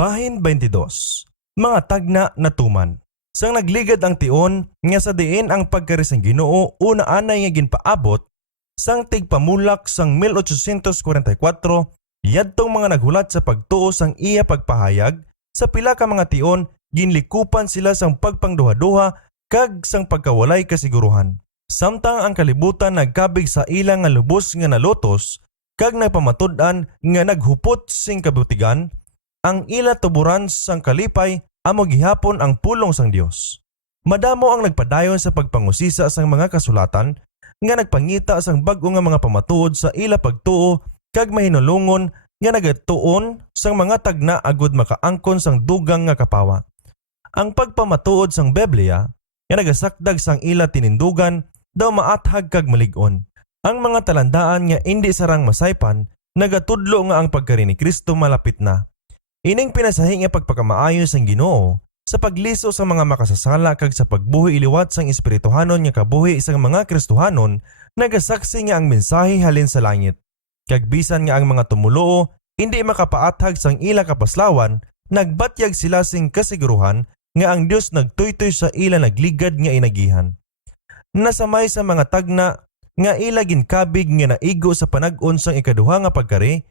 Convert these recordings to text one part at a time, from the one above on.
Bahin 22. Mga tagna na tuman. Sang nagligad ang tion nga sa diin ang pagkarisang Ginoo una anay nga ginpaabot sang tigpamulak sang 1844 yadtong mga naghulat sa pagtuo sang iya pagpahayag sa pila ka mga tion ginlikupan sila sang pagpangduha-duha kag sang pagkawalay kasiguruhan. Samtang ang kalibutan nagkabig sa ilang nga lubos nga nalotos kag nagpamatud-an nga naghupot sing kabutigan, ang ila tuburan sang kalipay amo gihapon ang pulong sang Dios. Madamo ang nagpadayon sa pagpangusisa sang mga kasulatan nga nagpangita sang bag-o nga mga pamatuod sa ila pagtuo kag mahinulungon nga nagatuon sang mga tagna agud makaangkon sang dugang nga kapawa. Ang pagpamatuod sang Biblia nga nagasakdag sang ila tinindugan daw maathag kag malig-on. Ang mga talandaan nga indi sarang masaypan nagatudlo nga ang pagkari ni Kristo malapit na. Ining pinasahi nga pagpakamaayo sang Ginoo sa pagliso sa mga makasasala kag sa pagbuhi iliwat sang espirituhanon nga kabuhi sang mga Kristohanon nagasaksi nga ang mensahe halin sa langit. Kag bisan nga ang mga tumuloo hindi makapaathag sang ila kapaslawan, nagbatyag sila sing kasiguruhan nga ang Dios nagtuytoy sa ila nagligad nga inagihan. Nasamay sa mga tagna nga ila ginkabig nga naigo sa panag-on sang ikaduha nga pagkari,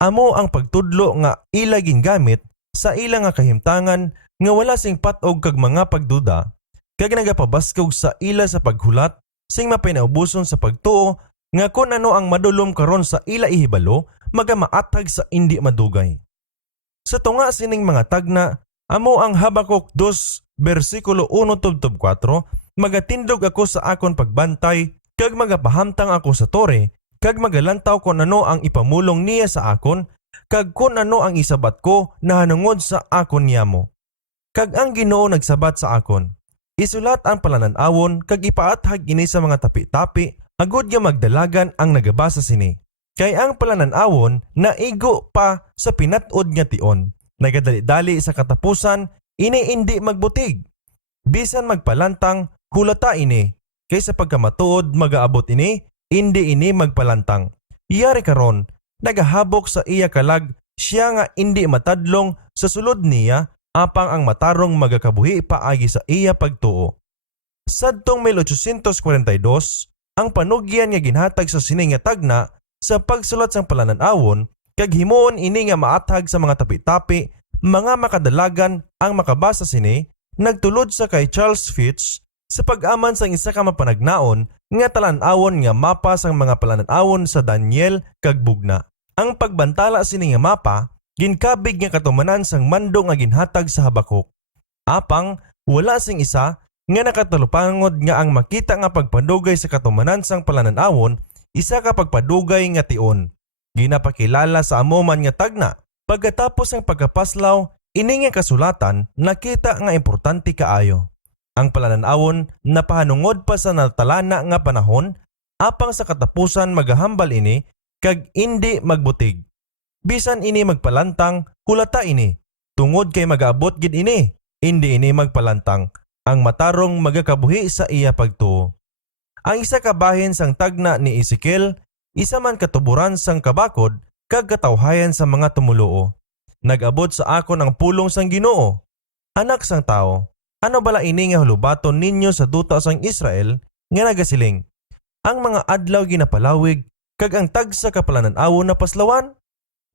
amo ang pagtudlo nga ila gingamit sa ila nga kahimtangan nga wala sing patog kag mga pagduda, kag nagapabaskog sa ila sa paghulat sing mapinaubuson sa pagtuo nga kun ano ang madulom karon sa ila ihibalo magamaathag sa indi madugay. Sa tunga sining mga tagna, amo ang Habakuk 2 versikulo 1-4, magatindog ako sa akon pagbantay kag magapahamtang ako sa tore kag magalantaw kung ano ang ipamulong niya sa akon, kag kung ano ang isabat ko na hanungod sa akon niyamo. Kag ang Ginoo nagsabat sa akon, isulat ang palananawon kag ipaathag ini sa mga tapi-tapi, agud nga magdalagan ang nagabasa sini. Kay ang palananawon naigo pa sa pinat-od nga tion, nagadali-dali sa katapusan, ini indi magbutig. Bisan magpalantang, hulata ini, kay sa pagkamatuod magaabot ini, indi ini magpalantang. Iyari karon, nagahabok sa iya kalag siya nga indi matadlong sa sulod niya apang ang matarong magakabuhi paagi sa iya pagtuo. Sadtong 1842, ang panugyan nga ginhatag sa sining nga tagna sa pagsulat sang palananawon kag himuon ini nga maathag sa mga tapi-tapi, mga makadalagan ang makabasa sini, nagtulod sa kay Charles Fitch sa pag-aman sang isa ka mapanagnaon nga talan-awon nga mapa sang mga palananawon sa Daniel kag Bugna. Ang pagbantala sini nga mapa ginkabig nga katumanan sang mando nga ginhatag sa Habakuk. Apang wala sing isa nga nakatalupangod nga ang makita nga pagpadugay sa katumanan sang palananawon isa ka pagpadugay nga tion. Ginapakilala sa amoman nga tagna. Pagkatapos ang pagkapaslaw, ini nga kasulatan nakita nga importante kaayo. Ang palananawon napahanungod pa sa natalana nga panahon, apang sa katapusan magahambal ini kag indi magbutig. Bisan ini magpalantang, hulata ini. Tungod kay magaabot gid ini, indi ini magpalantang. Ang matarong magakabuhi sa iya pagtuo. Ang isa ka bahin sang tagna ni Ezekiel, isa man katuburan sang kabakod kag katawhayan sa mga tumuloo. Nag-abot sa akon ang pulong sang Ginoo. Anak sang tao, ano bala ini nga hulubaton ninyo sa duta sang Israel nga nagasiling? Ang mga adlaw ginapalawig kag ang tagsa kapalananawon na paslawan?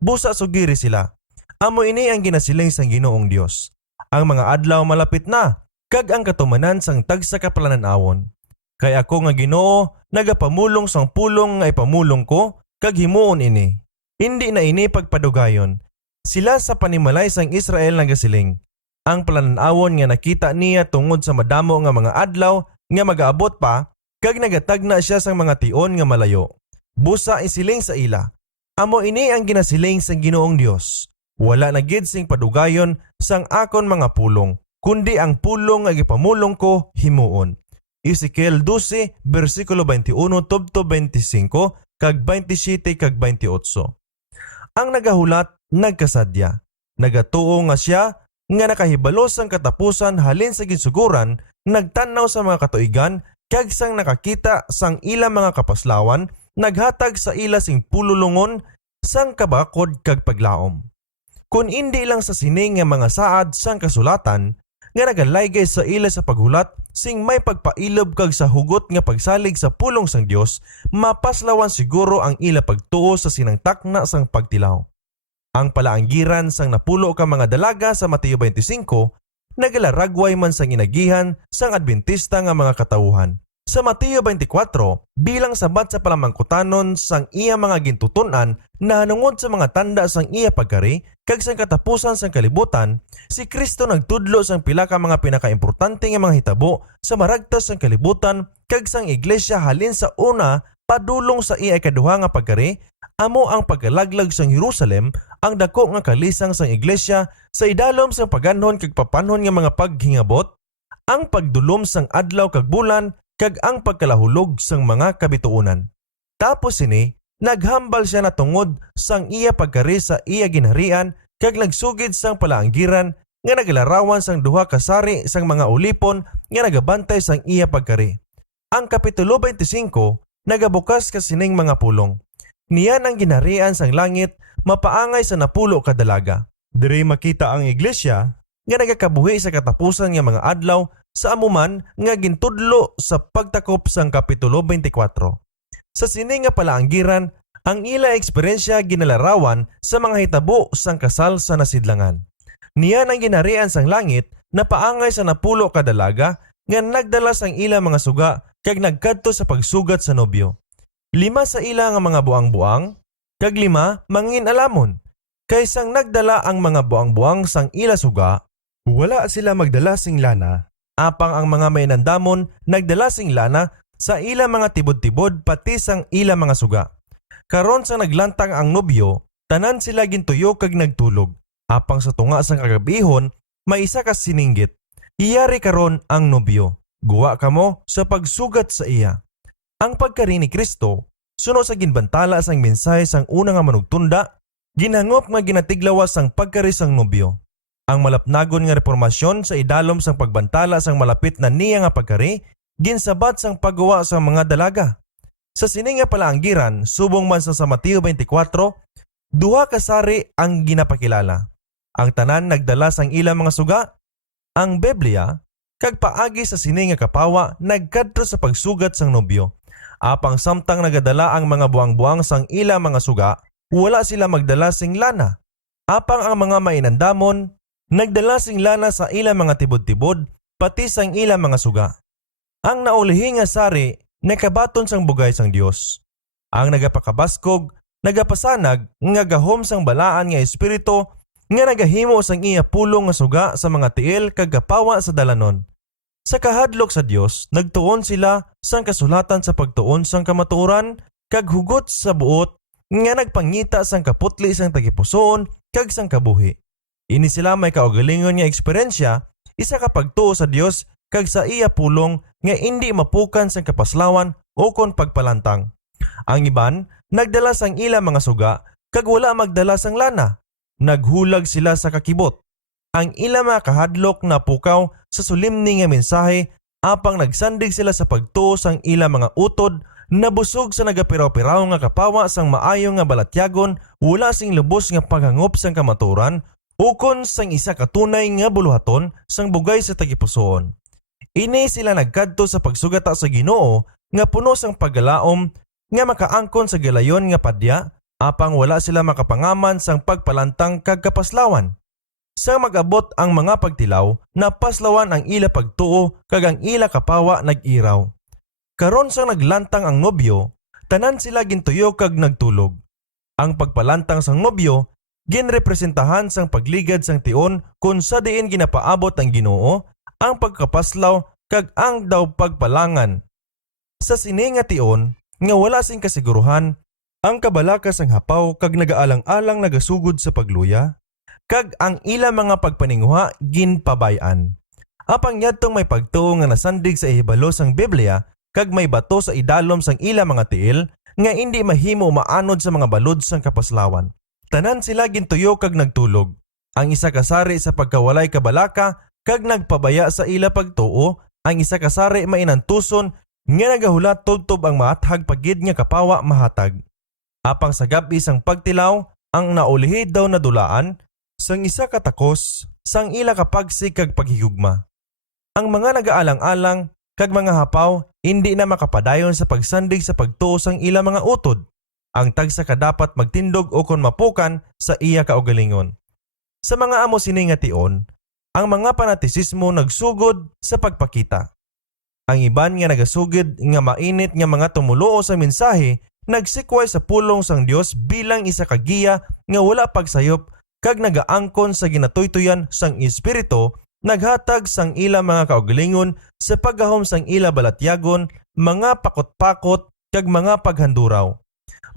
Busa sugiri sila. Amo ini ang ginasiling sang Ginoong Dios. Ang mga adlaw malapit na kag ang katumanan sang tagsa kapalananawon. Kay ako nga Ginoo nagapamulong sang pulong nga ipamulong ko kag himuon ini. Hindi na ini pagpadugayon. Sila sa panimalay sang Israel nagasiling. Ang palananawon nga nakita niya tungod sa madamo nga mga adlaw nga magaabot pa kag nagatagna siya sang mga tion nga malayo. Busa isiling sa ila. Amo ini ang ginasiling sang Ginoong Dios. Wala na gid sing padugayon sang akon mga pulong, kundi ang pulong nga gipamulong ko himuon. Ezekiel 12 bersikulo 21-25 kag 27 kag 28. Ang nagahulat nagkasadya. Nagatuo nga siya nga nakahibalos ang katapusan halin sa ginsuguran, nagtanaw sa mga katuigan kag sang nakakita sang ila mga kapaslawan, naghatag sa ila sing pululungon sang kabakod kag paglaom. kun hindi lang sa sining nga mga saad sang kasulatan nga nagalaygay sa ila sa paghulat sing may pagpailob kag sa hugot nga pagsalig sa pulong sang Dios, mapaslawan siguro ang ila pagtuo sa sinangtakna sang pagtilaw. Ang palaanggiran sang napulo ka mga dalaga sa Mateo 25 nagalaragway man sang inagihan sang Adventista nga mga katawuhan. Sa Mateo 24, bilang sabat sa palamangkutanon sang iya mga gintutunan na hanungod sa mga tanda sang iya pagkari kag sang katapusan sang kalibutan, si Kristo nagtudlo sang pila ka mga pinakaimportante nga mga hitabo sa maragtas sang kalibutan kag sang iglesia halin sa una padulong sa iya ikaduha nga pagkari, amo ang pagkalaglag sang Jerusalem, ang dako nga kalisang sang iglesia sa idalom sang paganhon kag papanhon nga mga paghingabot, ang pagdulom sang adlaw kag bulan kag ang pagkalahulog sang mga kabituunan. Tapos sini, naghambal siya na tungod sang iya pagkari sa iya ginharian kag nagsugid sang palaanggiran nga naglarawan sang duha ka sari sang mga ulipon nga nagabantay sang iya pagkari. Ang Kapitulo 25 nagabukas ka sining mga pulong. Niyan ang ginharian sang langit mapaangay sa napulo ka dalaga. Diri makita ang iglesia nga nagakabuhi sa katapusan nga mga adlaw sa amuman nga gintudlo sa pagtakop sang Kapitulo 24. Sa sini nga palaanggiran, ang ila eksperyensya ginalarawan sa mga hitabo sang kasal sa nasidlangan. Niyan ang ginharian sang langit na paangay sa napulo ka dalaga nga nagdala sang ila mga suga kag nagkadto sa pagsugat sa nobyo. 5 sa ila nga mga buang-buang kag 5 mangin alamon. Kaysang nagdala ang mga buang-buang sang ila suga, wala sila magdala sing lana. Apang ang mga mainandamon nagdala sing lana sa ila mga tibod-tibod pati sang ila mga suga. Karon sa naglantang ang nobyo, tanan sila gintuyo kag nagtulog. Apang sa tunga sang kagabihon, may isa ka sininggit. Iyari karon ang nobyo. Guwa kamo sa pagsugat sa iya. Ang pagkari ni Kristo, suno sa ginbantala sang mensahe sang una nga manugtunda, ginhangop nga ginatiglawas sang pagkari sang nobyo. Ang malapnagon nga reformasyon sa idalom sang pagbantala sang malapit na niya nga pagkari, ginsabat sang paggawa sa mga dalaga. Sa sini nga palaanggiran, subong man sa Mateo 24, duha ka sari ang ginapakilala. Ang tanan nagdala sang ilang mga suga, ang Biblia, kag paagi sa sini nga kapawa nagkadto sa pagsugat sang nobyo. Apang samtang nagadala ang mga buang-buang sang ilang mga suga, wala sila magdala sing lana. Apang ang mga mainandamon, nagdala sing lana sa ilang mga tibod-tibod, pati sang ilang mga suga. Ang naulihi nga sari, nakabaton sang bugay sang Dios. Ang nagapakabaskog, nagapasanag, nga gahom sang balaan nga espiritu, nga nagahimo sang iya pulong nga suga sa mga tiil kag kapawa sa dalanon. Sa kahadlok sa Dios, nagtuon sila sang kasulatan sa pagtuon sang kamatuoran, kag hugot sa buot, nga nagpangita sang kaputli sang tagipusoon, kag sang kabuhi. Ini sila may kaugalingon nga eksperyensya, isa ka pagtuo sa Dios kag sa iya pulong nga hindi mapukan sang kapaslawan o kon pagpalantang. Ang iban, nagdala sang ila mga suga kag wala magdala sang lana. Naghulag sila sa kakibot. Ang ila mga kahadlok na pukaw sa sulimni nga mensahe, apang nagsandig sila sa pagtuo sang ila mga utod, nabusog sa nagapiraw-piraw nga kapawa sang maayo nga balatyagon, wala sing lubos nga paghangop sang kamaturan, ukon sang isa katunay nga buluhaton sang bugay sa tagipusoon. Ini sila nagkadto sa pagsugata sa Ginoo nga puno sang paggalaom nga makaangkon sa gilayon nga padya, apang wala sila makapangaman sang pagpalantang kag kapaslawan. Sa magabot ang mga pagtilaw, napaslawan ang ila pagtuo kag ang ila kapawa nag-iraw. Karon sang naglantang ang nobyo, tanan sila gintuyo kag nagtulog. Ang pagpalantang sang nobyo, ginrepresentahan sang pagligad sang tion kung sa diin ginapaabot ang Ginoo, ang pagkapaslaw kag ang daw pagpalangan. Sa sini nga tion, nga wala sing kasiguruhan, ang kabalakas ang hapaw kag nagaalang-alang nagasugod sa pagluya, kag ang ila mga pagpaninguha ginpabayan. Apang yadtong may pagtuo nga nasandig sa ihibalo sang Biblia, kag may bato sa idalom sang ila mga tiil, nga hindi mahimo maanod sa mga balod sang kapaslawan. Tanan sila gintuyo kag nagtulog. Ang isa kasari sa pagkawalay kabalaka, kag nagpabaya sa ila pagtuo, ang isa kasari mainantuson, nga nagahulat tubtob ang maathag pagid nga kapawa mahatag. Apang sa gabi sang pagtilaw, ang naulihid daw na dulaan, sang isa katakos sang ila kapagsig kag paghigugma. Ang mga nagaalang-alang kag mga hapaw hindi na makapadayon sa pagsandig sa pagtuo sang ila mga utod. Ang tagsa ka dapat magtindog o kon mapukan sa iya kaugalingon. Sa mga amo sini nga tion, ang mga panatisismo nagsugod sa pagpakita. Ang iban nga nagasugid nga mainit nga mga tumuloo sa mensahe nagsikway sa pulong sang Dios bilang isa ka giya nga wala pagsayop kag nagaangkon sa ginatuytoyan sang espiritu, naghatag sang ila mga kaugalingon sa paggahom sang ila balatyagon, mga pakot-pakot kag mga paghanduraw.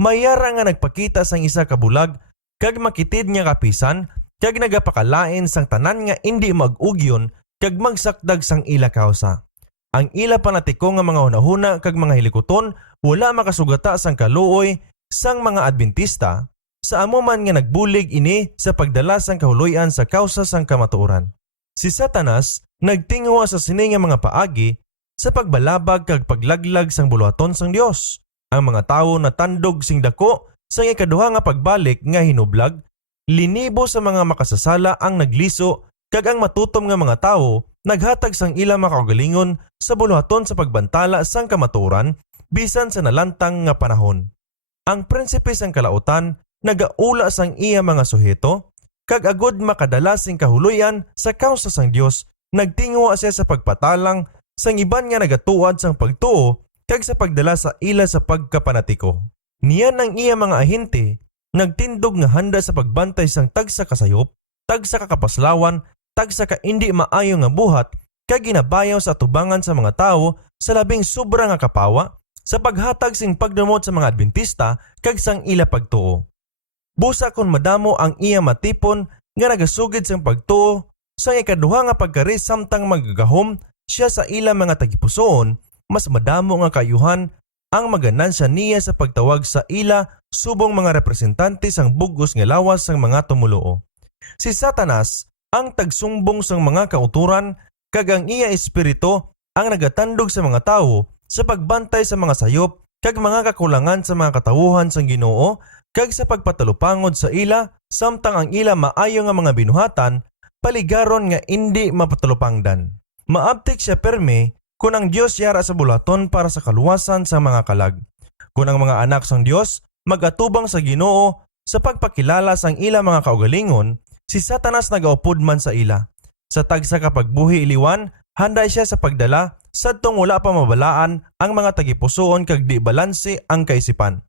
Mayara nga nagpakita sang isa ka bulag kag makitid nga kapisan kag nagapakalain sang tanan nga indi mag-ugyon kag magsakdag sang ila kausa. Ang ila panatiko nga mga hunahuna kag mga hilikuton wala makasugata sang kaluoy sang mga Adventista sa amo man nga nagbulig ini sa pagdala sang kahuloy-an sa kausa sang kamatuoran. Si Satanas nagtingwa sa sini nga mga paagi sa pagbalabag kag paglaglag sang buluhaton sang Dios. Ang mga tawo natandog sing dako sang ikaduha nga pagbalik nga hinublag, linibo sa mga makasasala ang nagliso kag ang matutom nga mga tawo naghatag sang ilang makaugalingon sa buluhaton sa pagbantala sang kamatuoran bisan sa nalantang nga panahon. Ang prinsipe sang kalautan nagaula sang iya mga suheto kag agud makadala sing kahuloy-an sa kausa sang Dios, nagtingwa siya sa pagpatalang sang iban nga nagatuad sang pagtuo kag sa pagdala sa ila sa pagkapanatiko. Niyan ang iya mga ahente nagtindog nga handa sa pagbantay sang tagsa kasayop, tagsa kakapaslawan, tagsa ka indi maayo nga buhat kag ginabayaw sa atubangan sa mga tawo sa labing sobra nga kapawa sa paghatag sing pagdumot sa mga Adventista kag sang ila pagtuo. Busa kon madamo ang iya matipon nga nagasugid sang pagtuo sang ikaduha nga pagkari samtang magagahom siya sa ila mga tagipusoon, mas madamo nga kayuhan ang maganansya niya sa pagtawag sa ila subong mga representante sang bugos nga lawas sang mga tumuloo. Si Satanas ang tagsumbong sang mga kauturan kag ang iya espiritu ang nagatandog sa mga tawo sa pagbantay sa mga sayop kag mga kakulangan sa mga katawuhan sang Ginoo kag sa pagpatalupangod sa ila samtang ang ila maayo nga mga binuhatan paligaron nga indi mapatalupangdan. Maabtik siya perme kung ang Dios yara sa bulaton para sa kaluwasan sa mga kalag. Kung ang mga anak sang Dios magatubang sa Ginoo sa pagpakilala sang ila mga kaugalingon, si Satanas nagaupod man sa ila. Sa tagsa kapag buhi iliwan, handa siya sa pagdala sadtong wala pa mabalaan ang mga tagipusoon kag di balanse ang kaisipan.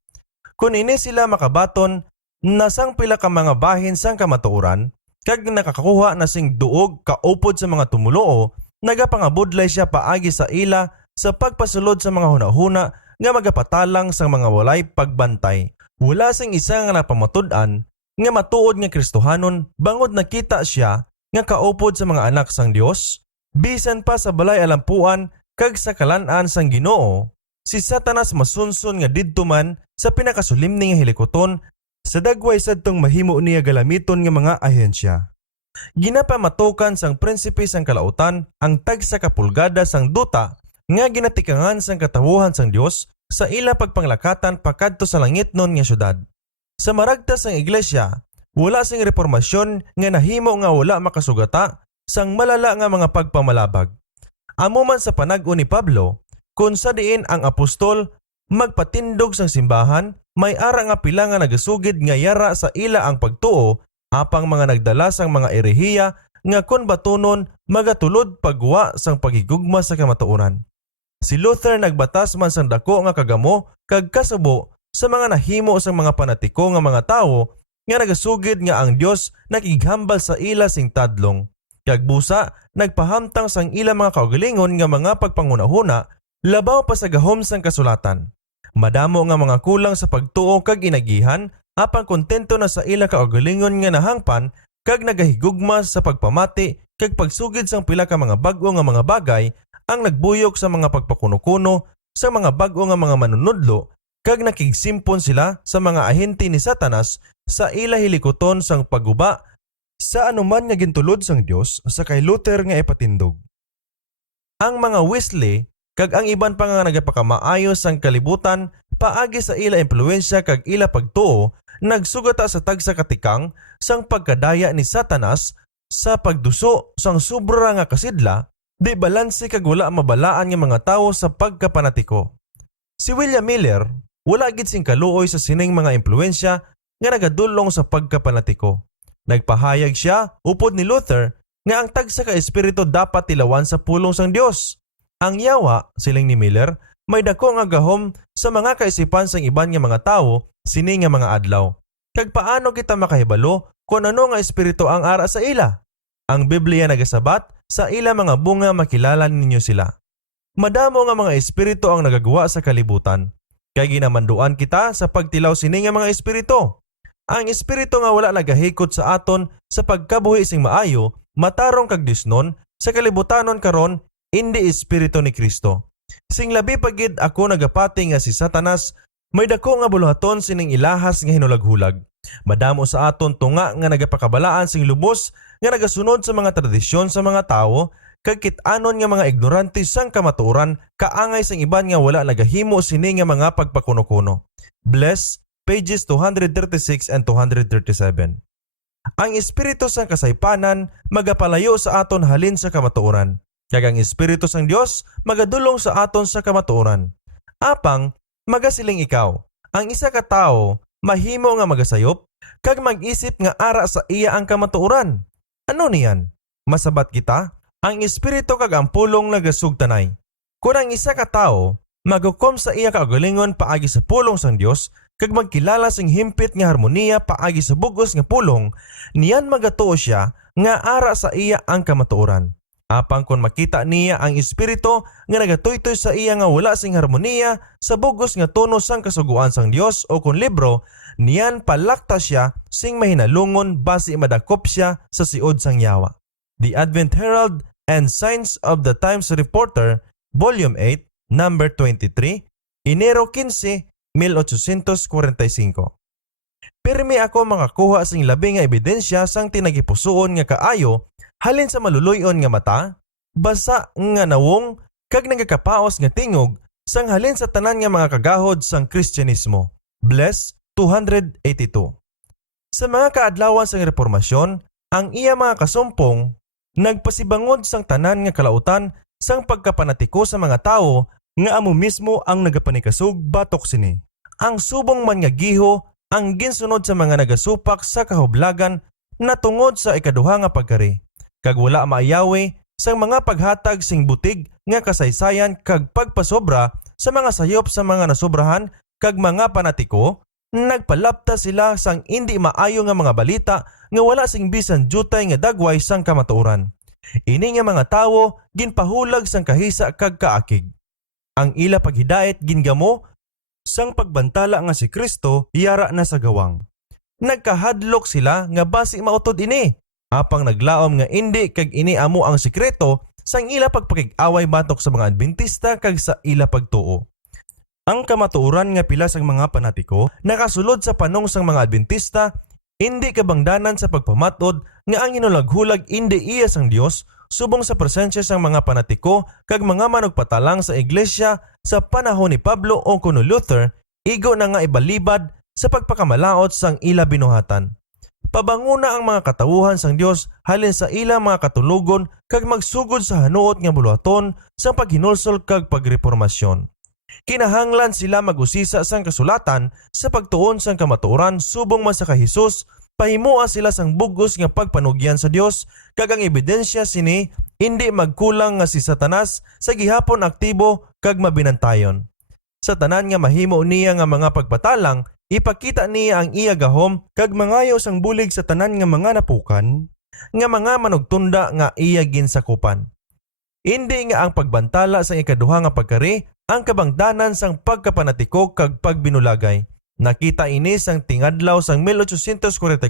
Kung ini sila makabaton, nasang pila ka mga bahin sang kamatuoran, kag nakakakuha na sing duog kaupod sa mga tumuloo, nagapangabudlay siya paagi sa ila sa pagpasulod sa mga hunahuna nga magapatalang sang mga walay pagbantay. Wala sing isa nga napamatud-an nga matuod nga Kristohanon bangod nakita siya nga kaupod sa mga anak sang Dios, bisan pa sa balay alampuan kag sa kalan-an sang Ginoo. Si Satanas masunson nga didto man sa pinakasulimning nga hilikoton sa dagway sadtong mahimo niya galamiton nga mga ahensya. Ginapamatukan sang prinsipe sang kalautan ang tagsa ka pulgada sang duta nga ginatikangan sang katawuhan sang Dios sa ila pagpanglakatan pakadto sa langitnon nga syudad. Sa maragta sang iglesia, wala sing reformasyon nga nahimo nga wala makasugata sang malala nga mga pagpamalabag. Amo man sa panag-o ni Pablo, kung sa diin ang apostol magpatindog sang simbahan, may ara nga pila nga nagasugid nga yara sa ila ang pagtuo, apang mga nagdala sang mga erehiya nga kon batunon magatulod pagwa sang paghigugma sa kamatuoran. Si Luther nagbatas man sang dako nga kagamo kag kasubo sa mga nahimo sang mga panatiko nga mga tawo nga nagasugid nga ang Dios nakighambal sa ila sing tadlong. Kag busa nagpahamtang sang ila mga kaugalingon nga mga pagpangunahuna labaw pa sa gahom sang kasulatan. Madamo nga mga kulang sa pagtuo kag inagihan, apang kontento na sa ila kaugalingon nga nahangpan kag nagahigugma sa pagpamati kag pagsugid sang pila ka mga bag-o nga mga bagay ang nagbuyok sa mga pagpakuno-kuno sa mga bag-o nga mga manunudlo kag nakigsimpon sila sa mga ahente ni Satanas sa ila hilikoton sang pagguba sa anuman nga gintulod sang Dios sa kay Luther nga ipatindog. Ang mga Wesley kag ang iban pa nga nagapakamaayos sang kalibutan paagi sa ila impluwensya kag ila pagtuo nagsugata sa tagsa katikang sang pagkadaya ni Satanas sa pagduso sang sobra nga kasidla, di balanse kag wala mabalaan nga mga tawo sa pagkapanatiko. Si William Miller, wala gid sing kaluoy sa sining mga impluensya nga nagadulong sa pagkapanatiko. Nagpahayag siya upod ni Luther nga ang tagsa ka espiritu dapat tilawan sa pulong sang Dios. Ang yawa, siling ni Miller, may dako nga gahom sa mga kaisipan sang iban nga mga tawo sini nga mga adlaw. Kag paano kita makahibalo kung ano nga espiritu ang ara sa ila? Ang Biblia nagasabat sa ila mga bunga makilala ninyo sila. Madamo nga mga espiritu ang nagagawa sa kalibutan. Kay ginamanduan kita sa pagtilaw sini nga mga espiritu. Ang espiritu nga wala nagahikot sa aton sa pagkabuhi sing maayo, matarong kag disnon sa kalibutanon karon, indi espiritu ni Kristo. Sing labi pagid ako nagapati nga si Satanas, may dako nga buluhaton sining ilahas nga hinulaghulag. Madamo sa aton tunga nga nagapakabalaan sing lubos nga nagasunod sa mga tradisyon sa mga tawo, kag kit-anon nga mga ignorante sang kamatuoran kaangay sang iban nga wala nagahimo sini nga mga pagpakuno-kuno. Bless pages 236 and 237. Ang espiritu sang kasaypanan magapalayo sa aton halin sa kamatuoran. Kag ang espiritu sang Dios magadulong sa aton sa kamatuoran. Apang magasiling ikaw, ang isa ka tawo mahimo nga magasayop kag mag-isip nga ara sa iya ang kamatuoran. Ano niyan? Masabat kita, ang espiritu kag ang pulong nagasugtanay. Kung ang isa ka tawo magukom sa iya kaugalingon paagi sa pulong sang Dios, kag magkilala sing himpit nga harmoniya paagi sa bugos nga pulong, niyan magatuo siya nga ara sa iya ang kamatuoran. Apang kung makita niya ang espiritu nga nagatuytoy sa iya nga wala sing harmoniya sa bugos nga tono sang kasuguan sang Dios o kung libro, niyan palakta siya sing mahinalungon basi madakop siya sa siod sang yawa. The Advent Herald and Signs of the Times Reporter, Volume 8, Number 23, Enero 15, 1845. Pirmi ako makakuha sing labi nga ebidensya sang tinagipusoon nga kaayo halin sa maluluyon nga mata, basa nga nawong kag nagakapaos nga tingog sang halin sa tanan nga mga kagahod sang Kristyanismo. Bless 282. Sa mga kaadlawan sang reformasyon, ang iya mga kasumpong nagpasibangod sang tanan nga kalautan sang pagkapanatiko sa mga tawo nga amo mismo ang nagapanikasug batok sini. Ang subong man nga giho ang ginsunod sa mga nagasupak sa kahublagan na tungod sa ikaduha nga pagkari. Kag wala maayawi sang mga paghatag sing butig nga kasaysayan kag pagpasobra sa mga sayop sa mga nasobrahan kag mga panatiko, nagpalapta sila sang indi maayo nga mga balita nga wala sing bisan jutay nga dagway sang kamatuoran. Ini nga mga tawo ginpahulag sang kahisa kag kaakig. Ang ila paghidait gingamo sang pagbantala nga si Kristo yara na sa gawang. Nagkahadlok sila nga basi mautod ini. Apang naglaom nga indi kag ini amo ang sikreto sang ila pagpakig-away batok sa mga Adventista kag sa ila pagtuo. Ang kamatuoran nga pila sang mga panatiko nakasulod sa panong sang mga Adventista, indi kabangdanan sa pagpamatod nga ang hinulaghulag indi iya sang Dios subong sa presensya sang mga panatiko kag mga manugpatalang sa iglesia sa panahon ni Pablo o kuno Luther, igo na nga ibalibad sa pagpakamalaot sang ila binuhatan. Pabanguna ang mga katawuhan sang Dios halin sa ila mga katulugon kag magsugod sa hanuot nga buluhaton sa paghinulsol kag pagreformasyon. Kinahanglan sila magusisa sang kasulatan sa pagtuon sang kamatuoran subong man sa kay Hesus, pahimuha sila sang bugos nga pagpanugyan sa Dios kag ang ebidensya sini indi magkulang nga si Satanas sa gihapon aktibo kag mabinantayon. Sa tanan nga mahimo niya nga mga pagpatalang, ipakita niya ang iya gahom kag mangayo sang bulig sa tanan nga mga napukan nga mga manugtunda nga iya ginsakupan. Indi nga ang pagbantala sang ikaduha nga pagkari ang kabangdanan sang pagkapanatiko kag pagbinulagay. Nakita ini sang tingadlaw sang 1844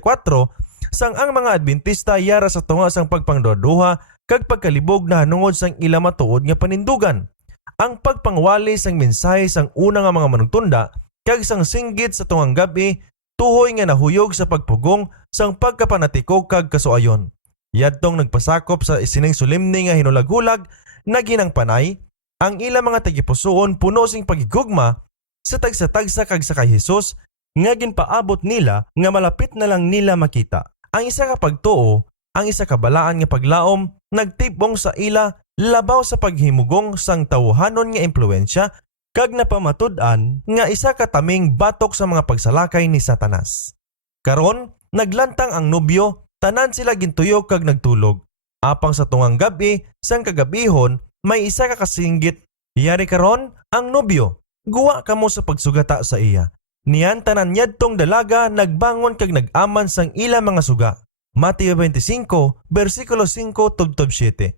sang ang mga Adventista yara sa tunga sang pagpangduha kag pagkalibog na hanungod sang ila matuod nga panindugan. Ang pagpangwali sang mensahe sang una nga mga manugtunda kag sang singgit sa tungang gabi tuhoy nga nahuyog sa pagpugong sang pagkapanatiko kag kasuayon. Yadtong nagpasakop sa isining solemne nga hinulaghulag na ginangpanay, ang ila mga tagipusoon puno sing pagigugma sa tagsa-tagsa kag sa kay Hesus nga ginpaabot nila nga malapit na lang nila makita. Ang isa ka pagtuo, ang isa ka balaan nga paglaom nagtipong sa ila labaw sa paghimugong sang tawhanon nga impluwensya kag napamatud-an nga isa ka taming batok sa mga pagsalakay ni Satanas. Karon naglantang ang nobyo, tanan sila gintuyok kag nagtulog. Apang sa tungang gabi sang kagabihon may isa ka kasinggit. Yari karon ang nobyo, guwa kamo sa pagsugata sa iya. Niyan tanan yadtong dalaga nagbangon kag nag-aman sang ila mga suga. Mateo 25 versikulo 5 tubtob 7.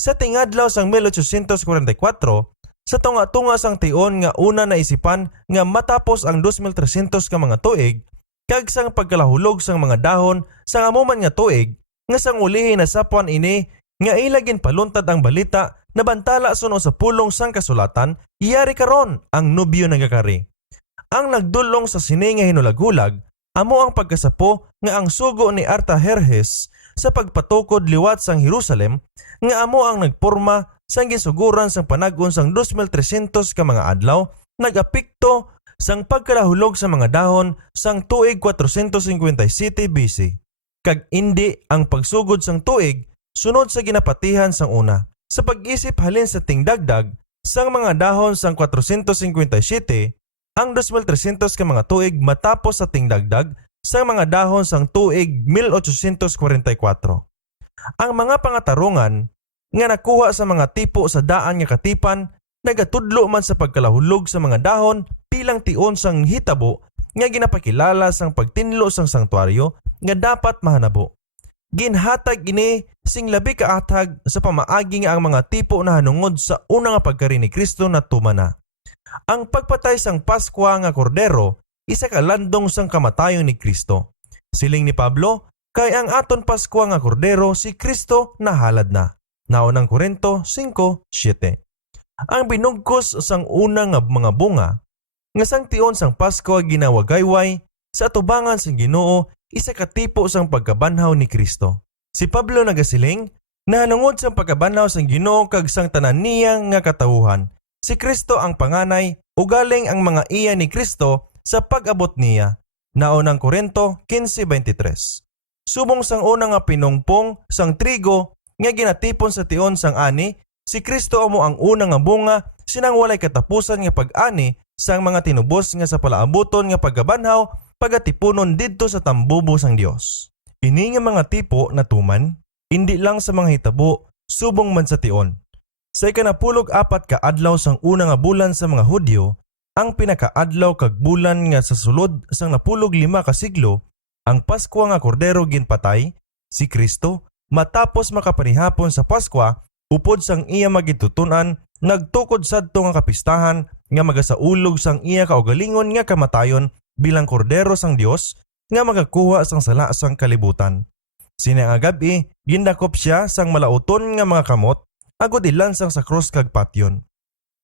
Sa tingadlaw sang 1844, sa tunga-tunga sang tion nga una naisipan nga matapos ang 2,300 ka mga tuig, kag sang pagkalahulog sang mga dahon sang amuman nga tuig, nga sang ulihin na sapuan ini nga ilagin paluntad ang balita na bantala suno sa pulong sang kasulatan, iyari karon ang nobyo nagakari. Ang nagdulong sa sini nga hinulag-hulag, amo ang pagkasapo nga ang sugo ni Artajerjes sa pagpatukod liwat sang Jerusalem, nga amo ang nagporma sang gisuguran sang panag-on sang 2,300 ka mga adlaw, nagapikto sang pagkalahulog sa mga dahon sang tuig 457 BC. Kag indi ang pagsugod sang tuig sunod sa ginapatihan sang una. Sa pag-isip halin sa tingdagdag sang mga dahon sang 457, ang 2,300 ka mga tuig matapos sa tingdagdag sang mga dahon sang tuig 1844. Ang mga pangatarungan nga nakuha sa mga tipo sa daan nga katipan nagatudlo man sa pagkalahulog sa mga dahon pilang tion sang hitabo nga ginapakilala sang pagtinlo sang sanktuaryo nga dapat mahanabo. Ginhatag ini sing labi kaatag sa pamaagi nga ang mga tipo na hanungod sa una nga pagkari ni Kristo na tumana. Ang pagpatay sang Pasko nga kordero isa ka landong sang kamatayon ni Kristo. Siling ni Pablo, kay ang aton Pasko nga kordero si Kristo nahalad na. Naunang Korinto 5:7. Ang binugkos sang una nga mga bunga nga sang tion sang Pasko ginawagayway sa atubangan sang Ginoo isa ka tipo sang pagkabanhaw ni Kristo. Si Pablo nagasiling na hanungod sang pagkabanhaw sang Ginoo kag sang tanan niya nga katawuhan. Si Kristo ang panganay ugaling ang mga iya ni Kristo sa pag-abot niya. Naunang Korinto 15:23. Subong sang una nga pinungpong sang trigo nga ginatipon sa tion sang ani, si Kristo amo ang una nga bunga sinang walay katapusan nga pag-ani sang mga tinubos nga sa palaabuton nga pagkabanhaw pagatipunon didto sa tambubo sang Dios. Ini nga mga tipo na tuman, hindi lang sa mga hitabo, subong man sa tion. Sa ikanapulog 4 ka adlaw sang una nga bulan sa mga Hudyo, ang pinakaadlaw kag bulan nga sa sulod sang napulog 5 ka siglo, ang Pasko nga kordero ginpatay, si Kristo, matapos makapanihapon sa Pasko, upod sang iya magitutunan, nagtukod sadto nga kapistahan nga magasaulog sang iya kaugalingon nga kamatayon bilang kordero sang Dios nga magakuha sang sala sang kalibutan. Sini nga gabi, gindakop siya sang malauton nga mga kamot, agod ilan sang sa krus kag patyon.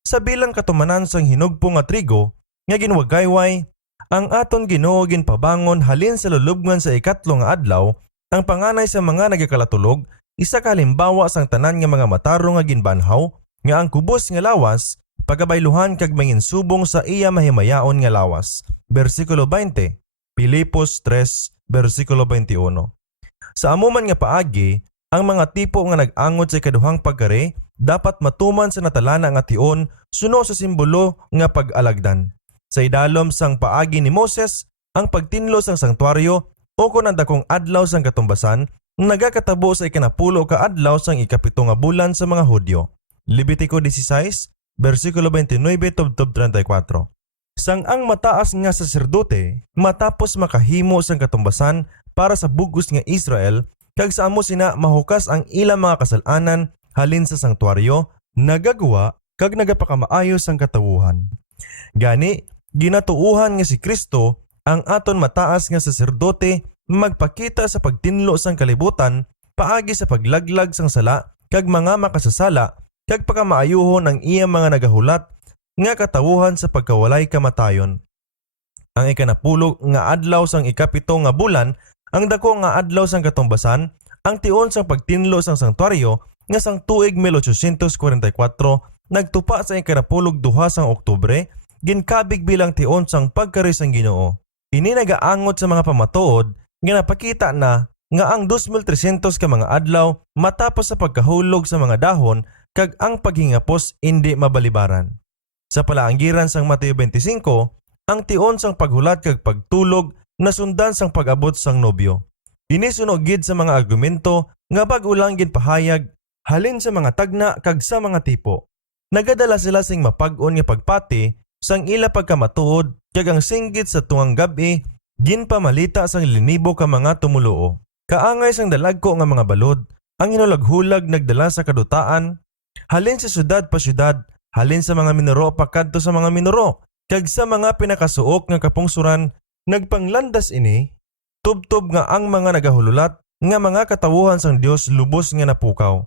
Sa bilang katumanan sang hinugpo nga trigo, nga ginwagayway, ang aton Ginoo ginpabangon halin sa lulubngan sa ikatlo nga adlaw, ang panganay sa mga nagakalatulog, isa ka halimbawa sang tanan nga mga mataro nga ginbanhaw, nga ang kubos nga lawas, pagabayluhan kag manginsubong sa iya mahimayaon nga lawas. Versikulo 20, Pilipos 3, versikulo 21. Sa amuman nga paagi, ang mga tipo nga nag-angot sa ikaduhang pagkari dapat matuman sa natalana nga tion suno sa simbolo nga pag-alagdan. Sa idalom sang paagi ni Moses, ang pagtinlo sang sanktuaryo o kun ang dakong adlaw sang katumbasan nagakatabo sa ikanapulo ka adlaw sang ikapito nga bulan sa mga Hudyo. Levitico 16, versikulo 29 tubtob 34. Sang ang mataas nga saserdote matapos makahimo sang katumbasan para sa bugos nga Israel kag sa amo sina mahukas ang ilang mga kasalanan halin sa sanktuaryo, nagagawa kag nagapakamaayo sang katawuhan. Gani, ginatuuhan nga si Kristo ang aton mataas nga saserdote magpakita sa pagtinlo sang kalibutan paagi sa paglaglag sang sala kag mga makasasala kag pagkamaayuhon ang iya mga nagahulat nga katawuhan sa pagkawalay kamatayon. Ang ikanapulo nga adlaw sang ikapito nga bulan, ang dako nga adlaw sang katumbasan, ang tion sang pagtinlo sang sanktuaryo nga sang tuig 1844 nagtupa sa ikanapulog 2 sang Oktubre, ginkabig bilang tion sang pagkari sang Ginoo. Ini nagaangot sa mga pamatuod nga napakita na nga ang 2,300 ka mga adlaw matapos sa pagkahulog sa mga dahon kag ang paghingapos hindi mabalibaran. Sa palaanggiran sang Mateo 25, ang tion sang paghulat kag pagtulog nasundan sang pag-abot sang nobyo. Ini sunog gid sa mga argumento nga bag-o lang ginpahayag halin sa mga tagna kag sa mga tipo. Nagadala sila sing mapag-on nga pagpati sang ila pagkamatuod kag ang singgit sa tungang gabi ginpamalita sang linibo ka mga tumuluo. Kaangay sang dalagko nga mga balod, ang hinulaghulag nagdala sa kadutaan, halin sa syudad pa syudad, halin sa mga minuro pakadto sa mga minuro, kag sa mga pinakasuok nga kapungsuran, nagpanglandas ini, tubtob nga ang mga nagahululat, nga mga katawuhan sang Dios lubos nga napukaw.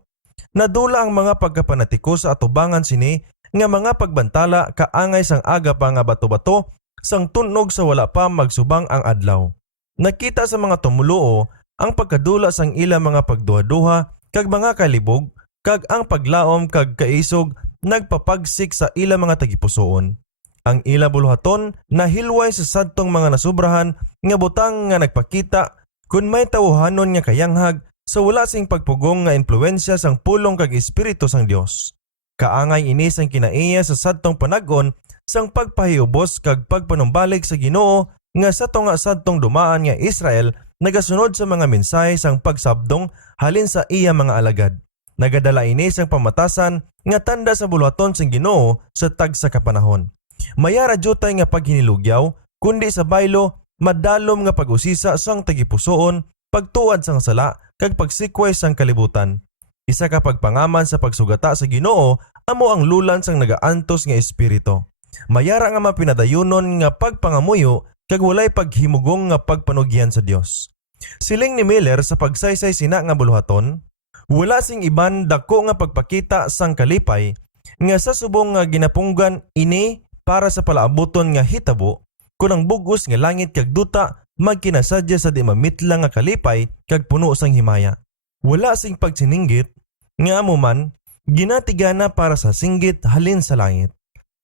Nadula ang mga pagkapanatiko sa atubangan sini, nga mga pagbantala kaangay sang aga pa nga bato-bato, sang tunog sa wala pa magsubang ang adlaw. Nakita sa mga tumuluo, ang pagkadula sang ila mga pagduha-duha kag mga kalibog kag ang paglaom kag kaisog nagpapagsik sa ila mga tagipusoon. Ang ila buluhaton nahilway sa sadtong mga nasubrahan nga butang nga nagpakita kun may tawuhanon nga kayanghag sa wala sing pagpugong nga impluwensya sang pulong kag espiritu sang Dios. Kaangay ini sang kinaiya sa sadtong panag-on sang pagpahiubos kag pagpanumbalik sa Ginoo nga sa tunga sadtong dumaan nga Israel nagasunod sa mga mensahe sang pagsabdong halin sa iya mga alagad. Nagadala ini sang pamatasan nga tanda sa buluhaton sang Ginoo sa tagsa ka panahon. Mayara jutay nga paghinilugyaw kundi sa baylo madalom nga pag-usisa sang tagipusoon, pagtuad sang sala kag pagsikway sang kalibutan. Isa ka pagpangaman sa pagsugata sa Ginoo amo ang lulan sang nagaantos nga espiritu. Mayara nga mapinadayunon nga pagpangamuyo kag walay paghimugong nga pagpanugyan sa Dios. Siling ni Miller sa pagsaysay sina nga buluhaton, wala sing iban dako nga pagpakita sang kalipay nga sa subong nga ginapunggan ini para sa palaabuton nga hitabo kun ang bugos nga langit kag duta magkinasadya sa di mamitla nga kalipay kag puno sang himaya. Wala sing pagsininggit nga amo man ginatigana para sa singgit halin sa langit.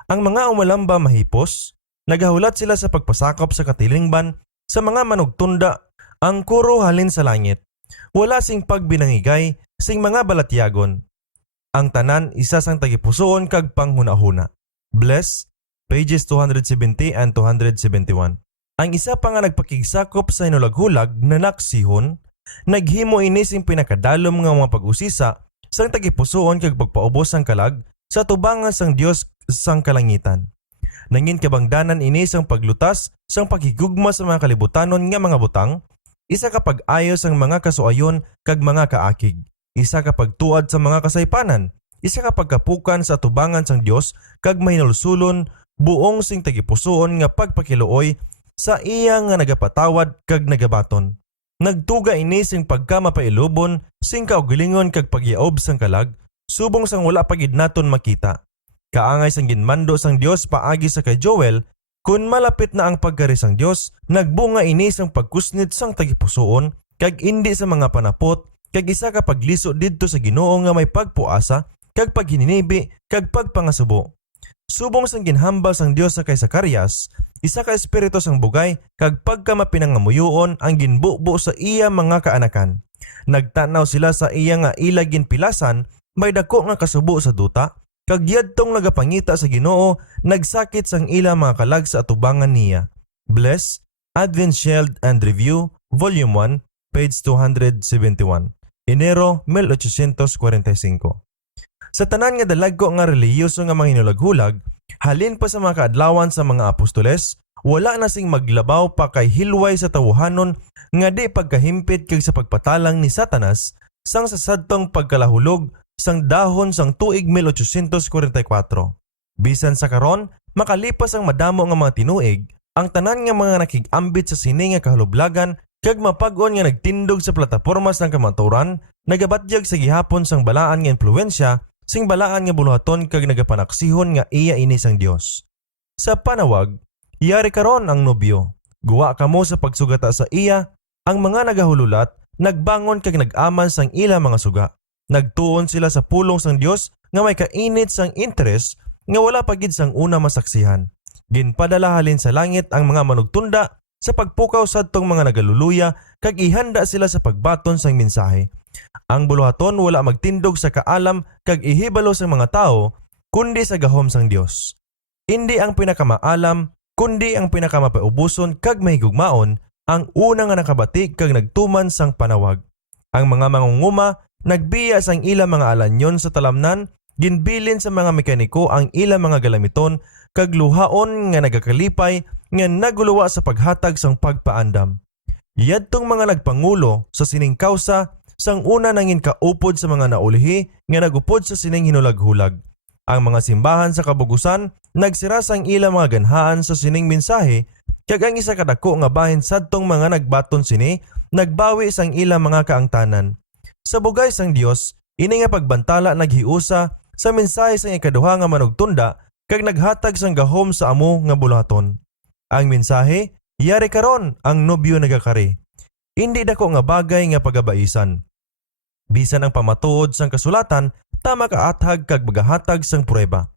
Ang mga umalamba mahipos, nagahulat sila sa pagpasakop sa katilingban sa mga manugtunda ang kuro halin sa langit. Wala sing pagbinangigay sing mga balatyagon. Ang tanan isa sang tagipusoon kag panghunahuna. Bless, pages 270 and 271. Ang isa pa nga nagpakigsakop sa hinulaghulag na naksihon, naghimo ini sing pinakadalom nga mga pag-usisa sang tagipusoon kag pagpaubos sang kalag sa tubangan sang Dios sang kalangitan. Nangin kabangdanan ini sang paglutas sang paghigugma sa mga kalibutanon nga mga butang, isa ka pag-ayos ang mga kasuayon kag mga kaakig, isa ka pagtuad sa mga kasaypanan, isa ka pagkapukan sa tubangan sang Dios kag mahinulsulon buong sing tagipusoon nga pagpakiluoy sa iya nga nagapatawad kag nagabaton. Nagtuga ini sing pagkamapailubon sing kaugalingon kag pagyaob sang kalag, subong sang wala pagid naton makita. Kaangay sang ginmando sang Dios paagi sa kay Joel, kun malapit na ang pagkari sang Dios, nagbunga ini sang pagkusnit sang tagipusoon kag indi sa mga panapot kag isa ka pagliso didto sa Ginoo nga may pagpuasa kag paghininibi kag pagpangasubo. Subong sang ginhambal sang Dios sa kay Zacarias, isa ka espiritu sang bugay kag pagkamapinangamuyoon ang ginbubo sa iya mga kaanakan. Nagtanaw sila sa iya nga ila ginpilasan, may dako nga kasubo sa duta, kag yadtong nagapangita sa Ginoo, nagsakit sang ila mga kalag sa atubangan niya. Bless, Advent Shield and Review, Volume 1, page 271. Enero 1845. Sa tanan nga dalagko nga relihiyoso nga mga hinulaghulag, halin pa sa mga kaadlawan sa mga apostoles, wala na sing maglabaw pa kay hilway sa tawuhanon nga di pagkahimpit kag sa pagpatalang ni Satanas sang sa sadtong pagkalahulog sang dahon sang tuig 1844. Bisan sa karon, makalipas ang madamo nga mga tinuig, ang tanan nga mga nakig-ambit sa sini nga kahalublagan kag mapag-on nga nagtindog sa plataporma sang kamaturan, nagabatyag sa gihapon sang balaan nga impluwensya, sing balaan nga buluhaton kag nagapanaksihon nga iya ini sang Dios. Sa panawag, yari karon ang nobyo. Guwa kamo sa pagsugata sa iya, ang mga nagahululat, nagbangon kag nag-aman sang ila mga suga. Nagtuon sila sa pulong sang Dios nga may kainit sang interes nga wala pagid sang una masaksihan. Ginpadala halin sa langit ang mga manugtunda sa pagpukaw sadtong mga nagaluluya kag ihanda sila sa pagbaton sang mensahe. Ang buluhaton wala magtindog sa kaalam kag ihibalo sa mga tao kundi sa gahom sang Dios. Hindi ang pinakamaalam kundi ang pinakamapaubuson kag mahigugmaon ang una nga nakabati kag nagtuman sang panawag. Ang mga mangunguma nagbiya sang ilang mga alanyon sa talamnan, ginbilin sa mga mekaniko ang ilang mga galamiton kag luhaon nga nagakalipay nga naguluwa sa paghatag sang pagpaandam. Yadtong mga nagpangulo sa sining kausa sang una nangin kaupod sa mga naulihi nga nagupod sa sining hinulag-hulag. Ang mga simbahan sa kabugusan nagsira sang ilang mga ganhaan sa sining mensahe kag ang isa kadako nga bahin sadtong mga nagbaton sini nagbawi sang ilang mga kaangtanan. Sa bugay sang Dios, ini nga pagbantala naghiusa sa mensahe sang ikaduha nga manugtunda kag naghatag sang gahom sa amo nga bulaton. Ang mensahe, yari karon ang nobyo nagakari. Hindi dako nga bagay nga pagabaisan. Bisan ang pamatuod sang kasulatan, tama kaathag kag magahatag sang prueba.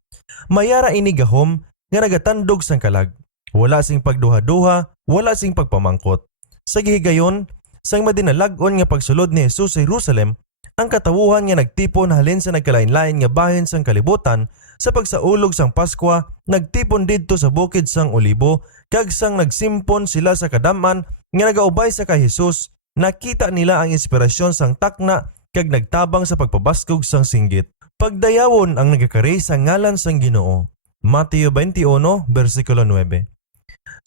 Mayara ini gahom nga nagatandog sang kalag. Wala sing pagduha-duha, wala sing pagpamangkot. Sa gihigayon, sang madinalag-on nga pagsulod ni Jesus sa Jerusalem, ang katawuhan nga nagtipon halin sa nagkalain-lain nga bahin sang kalibutan sa pagsaulog sang Paskwa, nagtipon didto sa bukid sang Olibo kag sang nagsimpon sila sa kadaman nga nagaubay sa kay Jesus, nakita nila ang inspirasyon sang takna kag nagtabang sa pagpabaskog sang singgit. Pagdayawon ang nagakari sa ngalan sang Ginoo. Mateo 21 versikulo 9.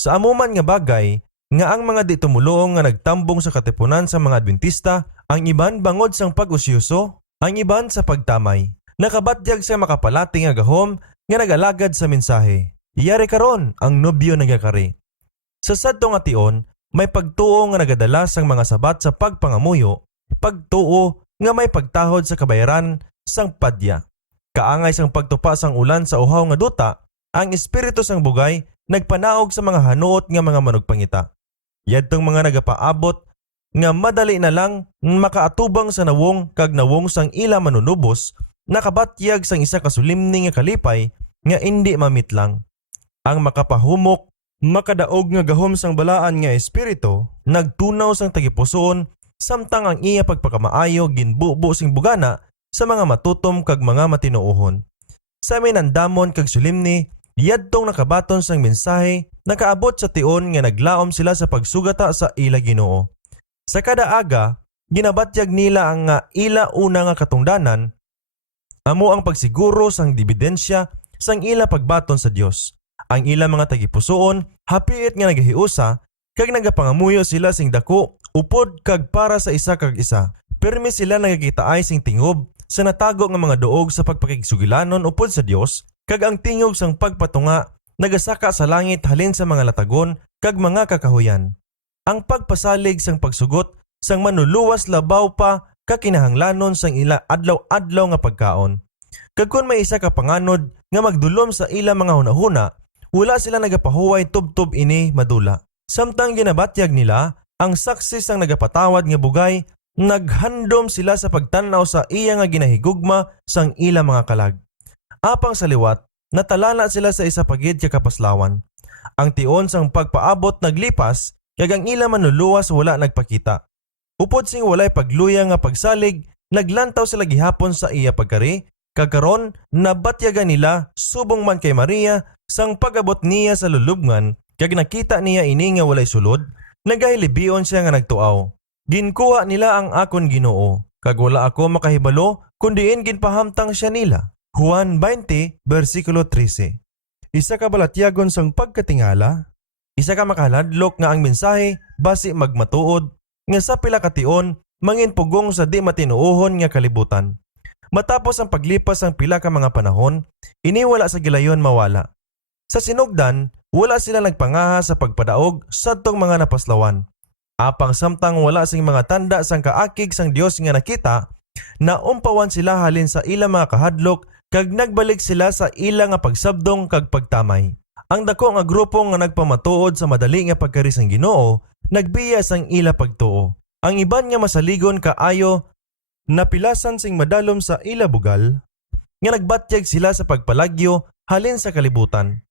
Sa amuman nga bagay nga ang mga di tumuluong nga nagtambong sa katipunan sa mga Adventista, ang iban bangod sang pag-usyoso, ang iban sa pagtamay. Nakabatyag sa makapalati nga gahom nga nagalagad sa mensahe. Iyari karon ang nobyo nagakari. Sa sadto nga tion, may pagtuo nga nagadala sang mga sabat sa pagpangamuyo, pagtuo nga may pagtahod sa kabayaran sang padya. Kaangay sang pagtupa sang ulan sa uhaw nga duta, ang espiritu sang bugay nagpanaog sa mga hanuot nga mga manugpangita. Yadtong mga nagapaabot nga madali na lang makaatubang sa nawong kag nawong sang ila manunubos, nakabatyag sang isa kasulimning nga kalipay nga indi mamitlang. Ang makapahumok, makadaog nga gahom sang balaan nga espiritu, nagtunaw sang tagipusoon samtang ang iya pagpakamaayo ginbubo sing bugana sa mga matutom kag mga matinuohon. Sa minandamon kag sulimni, yadtong nakabaton sang mensahe, nakaabot sa tion nga naglaom sila sa pagsugata sa ila Ginoo. Sa kada aga, ginabatyag nila ang ila una nga katungdanan, amo ang pagsiguro sang dibidensya sang ila pagbaton sa Dios. Ang ila mga tagipusoon, hapiit nga nagahiusa, kag nagapangamuyo sila sing dako, upod kag para sa isa kag isa. Pirmi sila nagakitaay sing tingob sa natago nga mga duog sa pagpakigsugilanon upod sa Dios, kag ang tingog sang pagpatunga nagasaka sa langit halin sa mga latagon kag mga kakahuyan. Ang pagpasalig sang pagsugot sang manuluwas labaw pa kakinahanglanon sang ila adlaw-adlaw nga pagkaon. Kag kun may isa ka panganod nga magdulom sa ila mga hunahuna, wala sila nagapahuway tubtob ini madula. Samtang ginabatyag nila ang saksi sang nagapatawad nga bugay, naghandom sila sa pagtanaw sa iya nga ginahigugma sang ila mga kalag. Apang sa liwat, natalana sila sa isa pagid kakapaslawan. Ang tion sang pagpaabot naglipas, kag ang ila manuluwas wala nagpakita. Upod sing walay pagluya nga pagsalig, naglantaw sila gihapon sa iya pagkari, kag karon nabatyagan nila subong man kay Maria sang pagabot niya sa lulubngan, kag nakita niya ini nga walay sulod, nagahilibion siya nga nagtuaw. Ginkuha nila ang akon Ginoo, kag wala ako makahibalo kundiin ginpahamtang siya nila. Juan 20 versikulo 13. Isa ka balatyagon sang pagkatingala, isa ka makaladlok nga ang mensahe basi magmatuod nga sa pila ka tion mangin pugong sa di matinuohon nga kalibutan. Matapos ang paglipas ang pila ka mga panahon, iniwala sa gilayon mawala. Sa sinugdan, wala sila nagpangaha sa pagpadaog sadtong mga napaslawan. Apang samtang wala sing mga tanda sang kaakig sang Dios nga nakita, naumpawan sila halin sa ila mga kahadlok kag nagbalik sila sa ila nga pagsabdong kag pagtamay. Ang dako nga grupo nga nagpamatuod sa madali nga pagkari sang Ginoo, nagbiya sang ila pagtuo. Ang iban nga masaligon kaayo, napilasan sing madalom sa ila bugal, nga nagbatyag sila sa pagpalagyo halin sa kalibutan.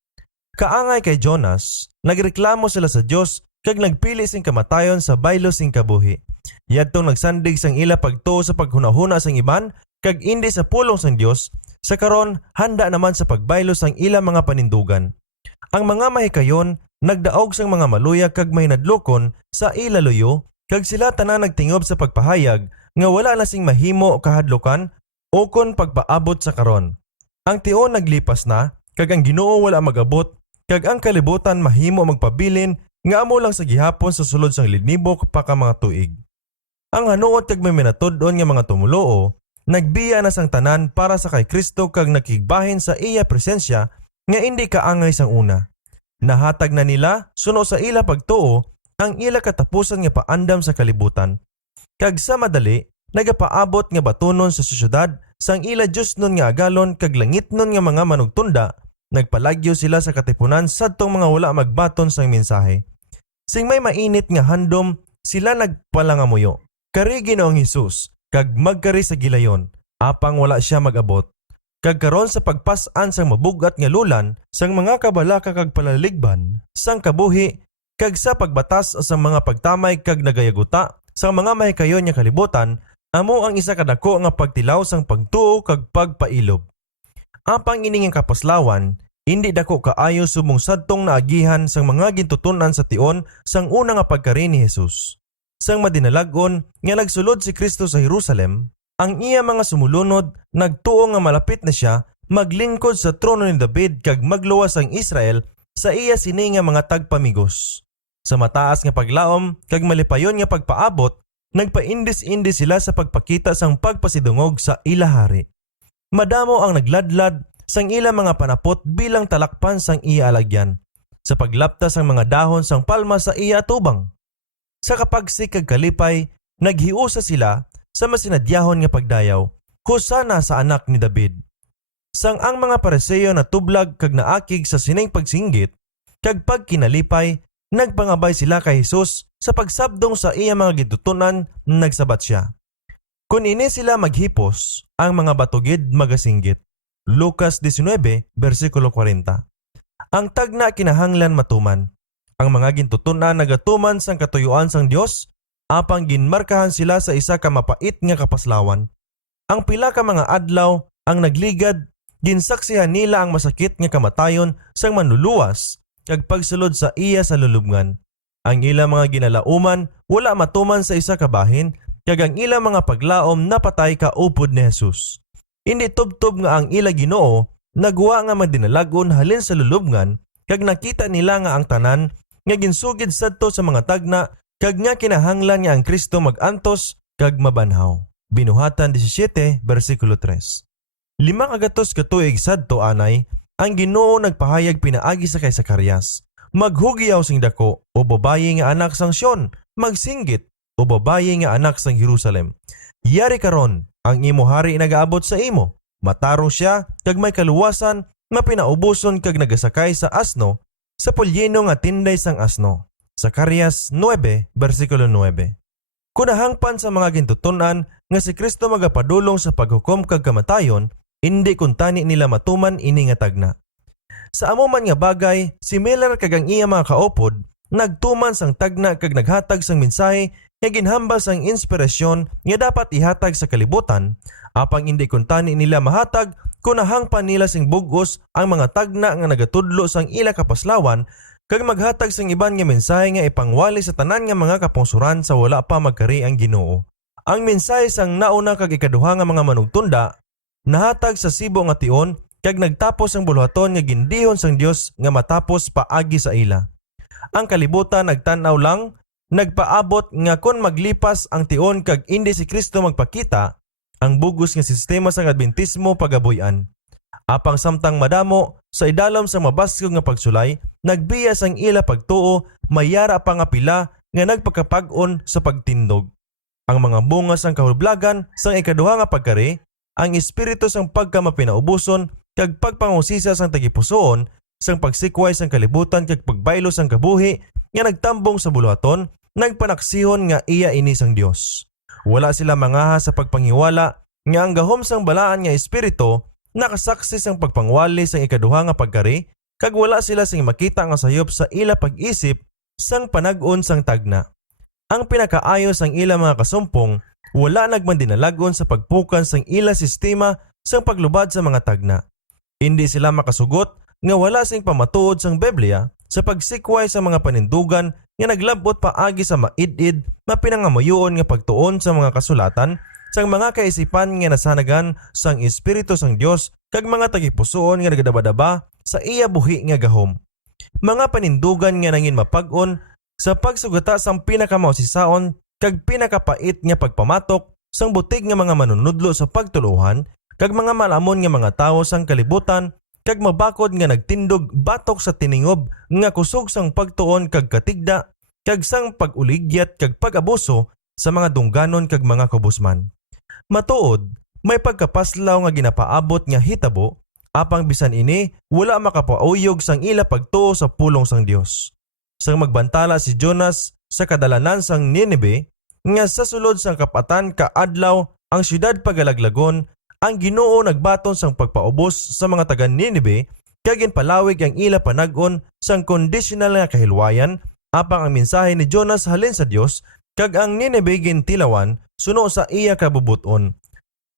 Kaangay kay Jonas, nagreklamo sila sa Dios kag nagpili sing kamatayon sa baylo sing kabuhi. Yadtong nagsandig sang ila pagtuo sa paghunahuna sang iban kag indi sa pulong sang Dios, sa karon handa naman sa pagbaylo sang ila mga panindugan. Ang mga mahikayon nagdaog sang mga maluya kag mahinadlokon sa ila luyo, kag sila tanan nagtingob sa pagpahayag nga wala na sing mahimo kahadlokan o kon pagpaabot sa karon. Ang tion naglipas na, kag ang Ginoo wala magabot, kag ang kalibutan mahimo magpabilin nga amo lang sa gihapon sa sulod sang linibok pa ka mga tuig. Ang hanuot kag may minatud-on nga mga tumuloo, nagbiya na sang tanan para sa kay Kristo kag nakigbahin sa iya presensya nga indi kaangay sang una. Nahatag na nila suno sa ila pagtuo ang ila katapusan nga paandam sa kalibutan. Kag sa madali, nagapaabot nga batunon sa syudad sang ila Diyos nun nga agalon kag langit nun nga mga manugtunda, nagpalagyo sila sa katipunan sadtong mga wala magbaton sang mensahe. Sing may mainit nga handom, sila nagpalangamuyo. Kari Ginoong Hesus, kag magkari sa gilayon, apang wala siya magabot. Kag karon sa pagpas-an sang mabugat nga lulan, sang mga kabalaka kag palaligban, sang kabuhi, kag sa pagbatas sang mga pagtamay kag nagayaguta, sang mga mahikayon nga kalibutan, amo ang isa kadako nga pagtilaw sang pagtuo kag pagpailob. Apang ining kapaslawan, hindi dako kaayo subong sadtong naagihan sang mga gintutunan sa tion sang una nga pagkari ni Jesus. Sang madinalagon nga nagsulod si Kristo sa Jerusalem, ang iya mga sumulunod nagtuo nga malapit na siya maglingkod sa trono ni David kag magluwas ang Israel sa iya sini nga mga tagpamigos. Sa mataas nga paglaom kag malipayon nga pagpaabot, nagpaindis-indis sila sa pagpakita sang pagpasidungog sa ila hari. Madamo ang nagladlad sang ila mga panapot bilang talakpan sang iya alagyan, sa paglaptas sang mga dahon sang palma sa iya atubang. Sa kapagsik kag kalipay, naghiusa sila sa masinadyahon nga pagdayaw, Hosana sa anak ni David. Sang ang mga Pariseo na tublag kag naakig sa sining pagsinggit, kag pagkinalipay, nagpangabay sila kay Jesus sa pagsabdong sa iya mga gitutunan, nagsabat siya. Kung ini sila maghipos, ang mga batugid magasinggit. Lucas 19, versikulo 40. Ang tagna kinahanglan matuman. Ang mga gintutunan nagatuman sang katuyuan sang Dios, apang ginmarkahan sila sa isa ka mapait nga kapaslawan. Ang pila ka mga adlaw ang nagligad, ginsaksihan nila ang masakit nga kamatayon sang manluluwas kag pagsulod sa iya sa lulubngan. Ang ilang mga ginalauman wala matuman sa isa ka bahin, kag ang ilang mga paglaom napatay kaupod ni Jesus. Hindi tubtob nga ang ila Ginoo nagwa nga madinalagon halin sa lulubngan, kag nakita nila nga ang tanan nga ginsugid sadto sa mga tagna kag nga kinahanglan nga ang Kristo magantos kag mabanhaw. Binuhatan 17, versikulo 3. 5 kagatos ka tuig sadto anay, ang Ginoo nagpahayag pinaagi sa kay Zacarias. Maghugiyaw sing dako o babayi nga anak sang Sion, magsinggit o babayi nga anak sang Jerusalem. Yari karon, ang imo hari nagaabot sa imo. Mataro siya kag may kaluwasan nga pinaubuson kag nagasakay sa asno sa pulyeno nga tinday sang asno. Zacarias 9, versikulo 9. Kunahangpan sa mga gintutunan nga si Kristo magapadulong sa paghukom kag kamatayon, hindi kuntani nila matuman ini nga tagna. Sa amo man nga bagay, si Miller kag ang iya mga kaupod, nagtuman sang tagna kag naghatag sang mensahe nga ginhambal sang inspirasyon nga dapat ihatag sa kalibutan, apang hindi kuntani nila mahatag kunahangpan nila sing bugos ang mga tagna nga nagatudlo sang ila kapaslawan kag maghatag sang iban nga mensahe nga ipangwali sa tanan nga mga kapungsuran sa wala pa magkari ang Ginoo. Ang mensahe sang nauna kag ikaduha nga mga manugtunda nahatag sa sibo nga tion kag nagtapos ang buluhaton nga gindihon sang Dios nga matapos paagi sa ila. Ang kalibutan nagtan-aw lang, nagpaabot nga kon maglipas ang tion kag indi si Kristo magpakita, ang bugos nga sistema sang Adventismo pagabuy-an. Apang samtang madamo sa idalom sa mabaskog nga pagsulay, nagbiya sang ila pagtuo, mayara pa nga pila nga nagpakapag-on sa pagtindog. Ang mga bunga sang kahulblagan sang ikaduha nga pagkari, ang espiritu sang pagkamapinaubuson kag pagpangusisa sang tagipusoon, sang pagsikway sang kalibutan kag pagbaylo sang kabuhi nga nagtambong sa buluhaton, nagpanaksihon nga iya ini sang Dios. Wala sila mangaha sa pagpangiwala nga ang gahom sang balaan nga espiritu nakasaksi sang pagpangwali sang ikaduha nga pagkari, kag wala sila sing makita nga sayop sa ila pag-isip sang panag-on sang tagna. Ang pinakaayos ang ila mga kasumpong, wala nagmandinalagon sa pagpukan sang ila sistema sang paglubad sa mga tagna. Hindi sila makasugot nga wala sing pamatuod sang Biblia sa pagsikway sa mga panindugan nga naglabot paagi sa maid-id na pinangamuyoon nga pagtuon sa mga kasulatan sang mga kaisipan nga nasanagan sang Espiritu sang Dios kag mga tagipusoon nga nagadaba-daba sa iya buhi nga gahom. Mga panindugan nga nangin mapag-on sa pagsugata sang pinakamausisaon kag pinakapait nga pagpamatok sang butig nga mga manunudlo sa pagtuluhan kag mga malamon nga mga tawo sang kalibutan kag mabakod nga nagtindog batok sa tiningob nga kusog sang pagtuon kag katigda kag sang pag-uligyat kag pag-abuso sa mga dungganon kag mga kubusman. Matuod, may pagkapaslaw nga ginapaabot nga hitabo apang bisan ini wala makapauyog sang ila pagtuo sa pulong sang Dios. Sang magbantala si Jonas sa kadalanan sang Nineve nga sa sulod sang kapatan kaadlaw ang syudad pagalaglagon, ang Ginoo nagbaton sang pagpaubos sa mga taga Nineve kag ginpalawig ang ila panag-on sang conditional nga kahilwayan apang ang mensahe ni Jonas halin sa Dios kag ang Nineve gintilawan suno sa iya kabubuton.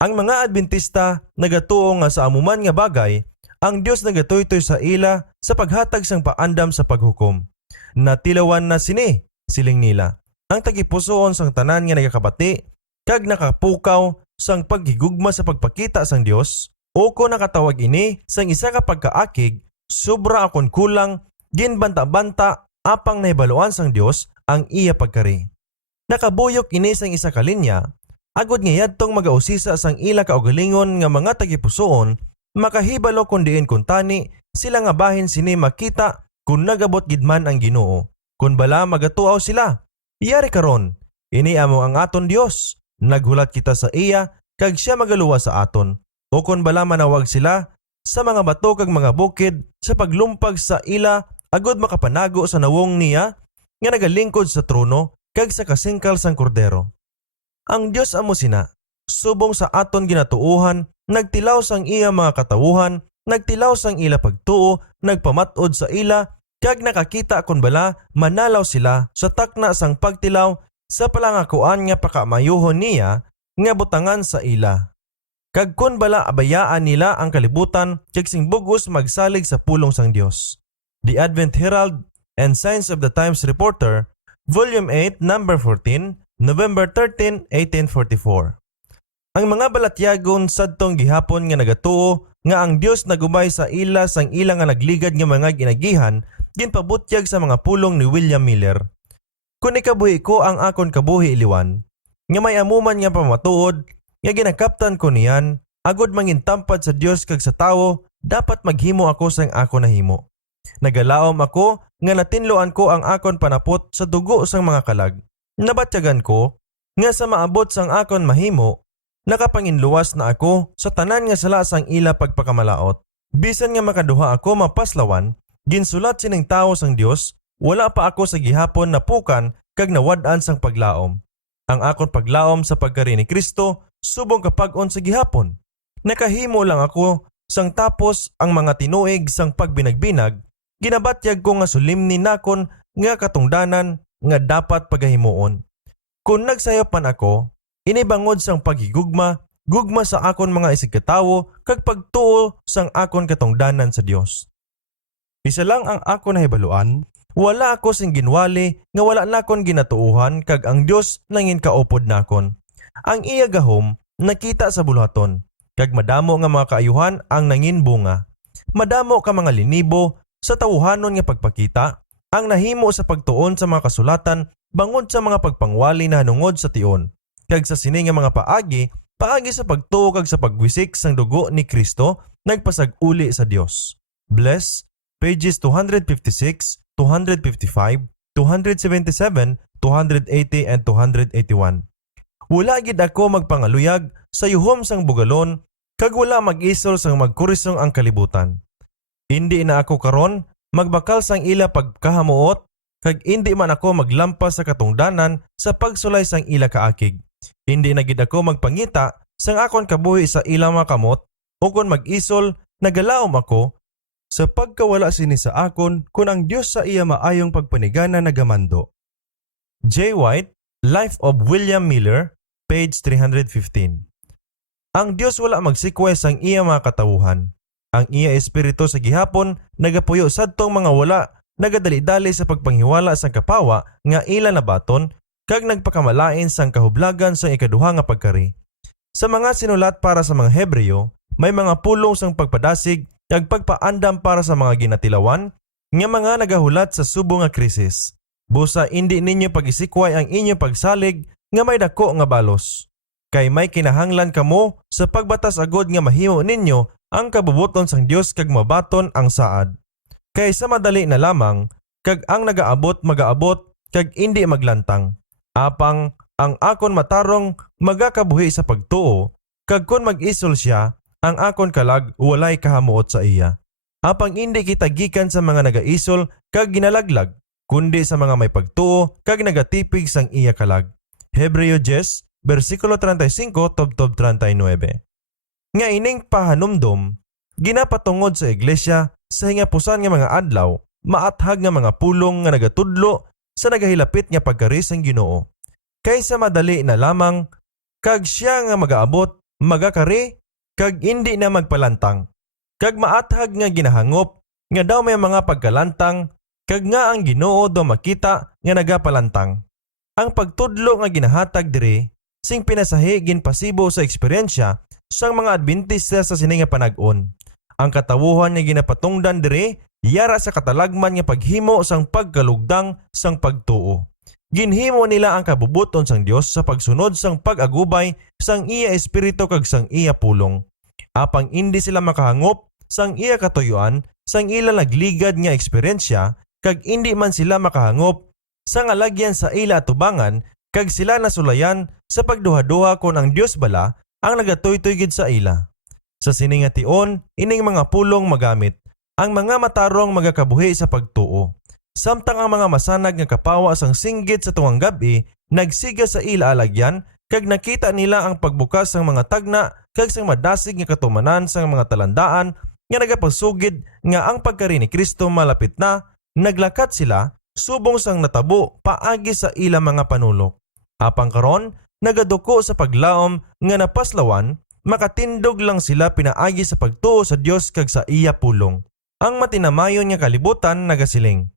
Ang mga Adventista nagatuo nga sa amuman nga bagay, ang Dios nagatoytoy sa ila sa paghatag sang paandam sa paghukom. Natilawan na sini, siling nila, ang tagipusoon sang tanan nga nagakabati kag nakapukaw sang paghigugma sa pagpakita sang Dios o ko nakatawag ini sang isa ka pagkaakig sobra akon kulang ginbanta-banta apang nahibaluan sang Dios ang iya pagkari. Nakabuyok ini sang isa ka linya agod nga yadtong magausisa sang ila kaugalingon nga mga tagipusoon makahibalo kun diin kuntani sila nga bahin sini makita kung nagabot gidman ang Ginoo. Kung bala magatuaw sila, iyari karon, ini amo ang aton Dios. Naghulat kita sa iya, kag siya magaluwa sa aton. O kung bala manawag sila sa mga bato kag mga bukid sa paglumpag sa ila, agod makapanago sa nawong niya, nga nagalingkod sa trono, kag sa kasingkal sang kordero. Ang Dios amo sina, subong sa aton ginatuuhan, nagtilaw sang iya mga katawuhan, nagtilaw sang ila pagtuo, nagpamatod sa ila, kag nakakita kon bala manalaw sila sa takna sang pagtilaw sa palangakuan nga pakamayuhon niya nga butangan sa ila. Kag kon bala abayaan nila ang kalibutan, kag sing bugos magsalig sa pulong sang Dios. The Advent Herald and Signs of the Times Reporter, Volume 8, Number 14, November 13, 1844. Ang mga balatyagon sadtong gihapon nga nagatuo nga ang Dios nagumay sa ila sang ila nga nagligad nga mga ginagihan ginpabutyag sa mga pulong ni William Miller. Kung ikabuhi ko ang akon kabuhi iliwan, nga may amuman nga pamatuod, nga ginakaptan ko niyan, agod mangintampad sa Dios kag sa tawo, dapat maghimo ako sang ako nahimo. Nagalaom ako nga natinloan ko ang akon panapot sa dugo sang mga kalag. Nabatyagan ko nga sa maabot sang akon mahimo, nakapanginluwas na ako sa tanan nga sala sang ila pagpakamalaot. Bisan nga makaduha ako mapaslawan, ginsulat sining tawo sang Dios, wala pa ako sa gihapon napukan kag nawad-an sang paglaom. Ang akon paglaom sa pagkari ni Kristo, subong kapag-on sa gihapon. Nakahimo lang ako sang tapos ang mga tinuig sang pagbinagbinag, ginabatyag ko nga sulimni nakon nga katungdanan nga dapat pagahimuon. Kung nagsayop man ako, inibangod sang paghigugma, gugma sa akon mga isigkatawo kag pagtuo sang akon katungdanan sa Dios. Isa lang ang akon nahibaluan, wala ako sing ginwali nga wala nakon ginatuuhan kag ang Dios nangin kaupod nakon. Ang iya gahom nakita sa buluhaton, kag madamo nga mga kaayuhan ang nangin bunga. Madamo ka mga linibo sa tawuhanon nga pagpakita, ang nahimo sa pagtuon sa mga kasulatan bangod sa mga pagpangwali na hanungod sa tion, kag sa sini nga mga paagi sa pagtuo kag sa pagwisik sang dugo ni Kristo nagpasag-uli sa Dios. Bless, pages 256, 255, 277, 280 and 281. Wala gid ako magpangaluyag sa yuhom sang bugalon kag wala mag-isol sang magkurisong ang kalibutan. Hindi na ako karon magbakal sang ila pagkahamuot kag hindi man ako maglampas sa katungdanan sa pagsulay sang ila kaakig. Hindi na gid ako magpangita sang akon kabuhi sa ila mga kamot o kon mag-isol nagalaom ako sa pagkawala sini sa akon kun ang Dios sa iya maayong pagpanigana nagamando. J. White, Life of William Miller, page 315. Ang Dios wala magsikway sang iya mga katawuhan. Ang iya espiritu sa gihapon nagapuyo sadtong mga wala nagadali-dali sa pagpanghiwala sang kapawa nga ila nabaton kag nagpakamalain sang kahublagan sang ikaduha nga pagkari. Sa mga sinulat para sa mga Hebreo, may mga pulong sang pagpadasig kag pagpaandam para sa mga ginatilawan nga mga nagahulat sa subong nga krisis. Busa indi ninyo pag-isikway ang inyong pagsalig nga may dako nga balos. Kay may kinahanglan kamo sa pagbatas agod nga mahimo ninyo ang kabubuton sang Dios kag mabaton ang saad. Kay sa madali na lamang kag ang nagaabot magaabot kag indi maglantang. Apang ang akon matarong magakabuhi sa pagtuo kag kun mag-isol siya ang akon kalag walay kahamuot sa iya. Apang indi kita gikan sa mga nagaisol kag ginalaglag kundi sa mga may pagtuo kag nagatipig sang iya kalag. Hebreo 10 versikulo 35 tubtob 39. Nga ining pahanumdom ginapatungod sa iglesia sa hingapusan nga mga adlaw maathag nga mga pulong nga nagatudlo sa nagahilapit nga pagkari sang Ginoo. Kaysa madali na lamang kag siya nga magaabot magakari kag indi na magpalantang. Kag maathag nga ginahangop nga daw may mga pagkalantang kag nga ang Ginoo daw makita nga nagapalantang. Ang pagtudlo nga ginahatag diri sing pinasahi ginpasibo sa eksperyensya sang mga Adventista sa sini nga panag-on. Ang katawuhan nga ginapatungdan diri yara sa katalagman nga paghimo sang pagkalugdang sang pagtuo. Ginhimo nila ang kabubuton sang Dios sa pagsunod sang pag-agubay sang iya espiritu kag sang iya pulong. Apang indi sila makahangop sang iya katuyuan sang ila nagligad nga eksperyensya kag indi man sila makahangop sang alagyan sa ila atubangan kag sila nasulayan sa pagduha-duha kon ang Dios bala ang nagatuytoy gid sa ila. Sa sini nga tion, ining mga pulong magamit. Ang mga matarong magakabuhi sa pagtuo. Samtang ang mga masanag nga kapawa sang singgit sa tungang gabi, nagsiga sa ila alagyan, kag nakita nila ang pagbukas sang mga tagna, kag sang madasig nga katumanan sang mga talandaan, nga nagapagsugid nga ang pagkari ni Kristo malapit na, naglakat sila, subong sang natabo paagi sa ila mga panulok. Apang karon, nagaduko sa paglaom nga napaslawan, makatindog lang sila pinaagi sa pagtuo sa Dios kag sa iya pulong. Ang matinamayon nga kalibutan nagasiling,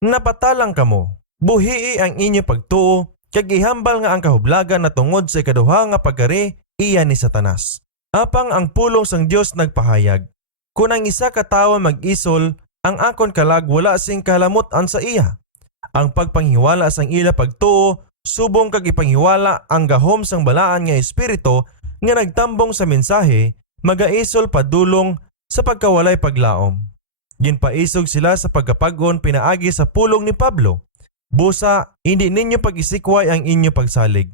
napatalang kamo, buhii ang inyo pagtuo, kag ihambal nga ang kahublagan na tungod sa ikaduha nga pagkari iya ni Satanas. Apang ang pulong sang Dios nagpahayag, kung ang isa ka tawo mag-isol, ang akon kalag wala sing kahalamutan sa iya. Ang pagpanghiwala sang ila pagtuo, subong kag ipanghiwala ang gahom sang balaan nga espiritu nga nagtambong sa mensahe, magaisol padulong sa pagkawalay paglaom. Ginpaisog sila sa pagkapag-on pinaagi sa pulong ni Pablo. Busa, hindi ninyo pag-isikway ang inyo pagsalig.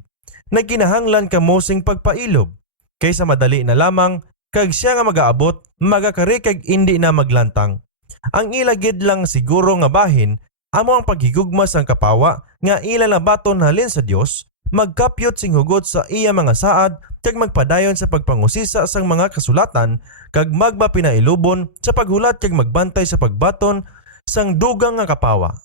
Nagkinahanglan kamo sing pagpailob. Kaysa madali na lamang, kag siya nga magaabot, magakari kag indi na maglantang. Ang ilagid lang siguro nga bahin, amo ang paghigugma sang kapawa nga ila nabaton halin sa Dios, magkapyot sing hugot sa iya mga saad kag magpadayon sa pagpangusisa sang mga kasulatan kag magba pinailubon sa paghulat kag magbantay sa pagbaton sang dugang nga kapawa.